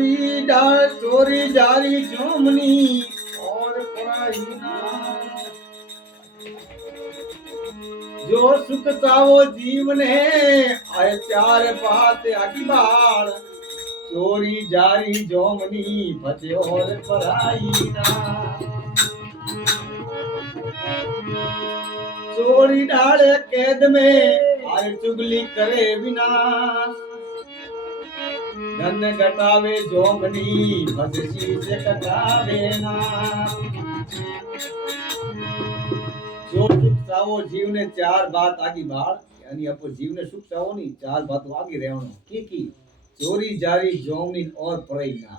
चोरी जारी जोमनी और पराई ना जो सुख चावो जीवन है आए चार बात आकी बाल चोरी जारी जोमनी भजे और पराई ना चोरी डाले कैद में आए चुगली करे विनाश धन घटावे जोमनी भजसी से कटावे ना जो सुख चाहो जीव ने चार बात आगी बाळ यानी अपो जीव ने सुख चाहो नी चार बात आगी रहनो की चोरी जारी जोमनी और परई ना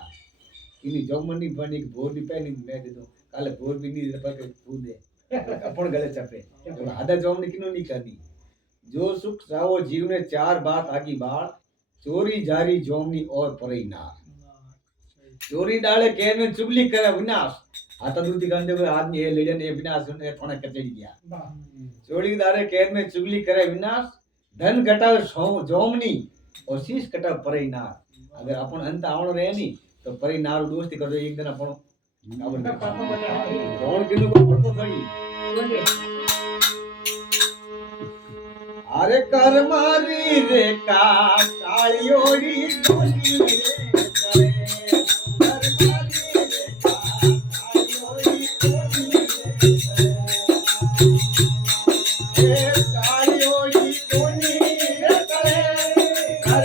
इनी जोमनी बनी भोर नी पैनी मैं दे दो काले भोर भी नी पके कूदे अपन गले चपे आधा जोमनी किनो नी करनी जो सुख चाहो जीव ने चार बात आगी बाळ चोरी जारी जोमनी और परई ना चोरी डाले कैद में चुगली करे विनाश आता दूती गंदे को आदमी ये लेजन ये विनाश ने थोड़ा कचड़ी गया चोरी डाले कैद में चुगली करे विनाश धन घटावे जोमनी और शीश कटावे परई ना अगर अपन अंत आवण रहे नी तो परई नारो दोस्ती कर एक दिन अपन कौन किनु को पड़तो थई अरे कर मारी रे का कालियोड़ी डोली रे करे कर मारी रे का कालियोड़ी डोली रे करे ए कालियोड़ी डोली रे करे कर